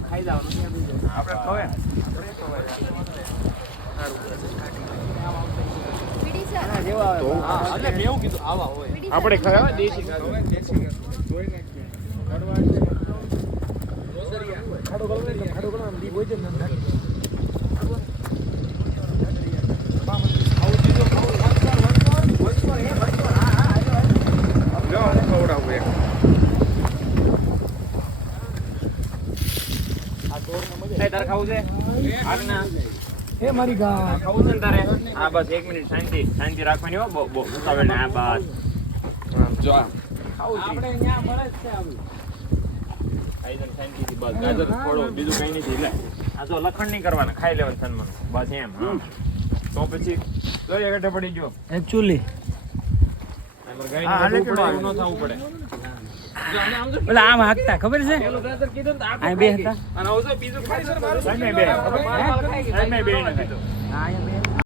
ખાઈ જવાનું આપણે ખવાય આપણે ખાવા દેશી તારે ખાવું છે આગના એ મારી ગા ખાવું છે ને તારે હા બસ 1 મિનિટ શાંતિ રાખવાની હો બો ઉતાવળ ને આ બસ જો ખાવું આપણે અહીંયા મળે જ છે આવું આઈજન શાંતિથી બસ ગાજર થોડો બીજું કઈ નથી લે આ તો લખણ નહીં કરવાના ખાઈ લેવાનું સન્માન બસ એમ હા તો પછી જોઈએ ગટે પડી ગયો એકચ્યુઅલી હા ન થવું પડે ઓલા આમ હાકતા ખબર છે આ બે હતા અને હવે બીજું ખાઈ સર મારું બે ખબર માર ખાઈ બે ન ખાઈ તો હા બે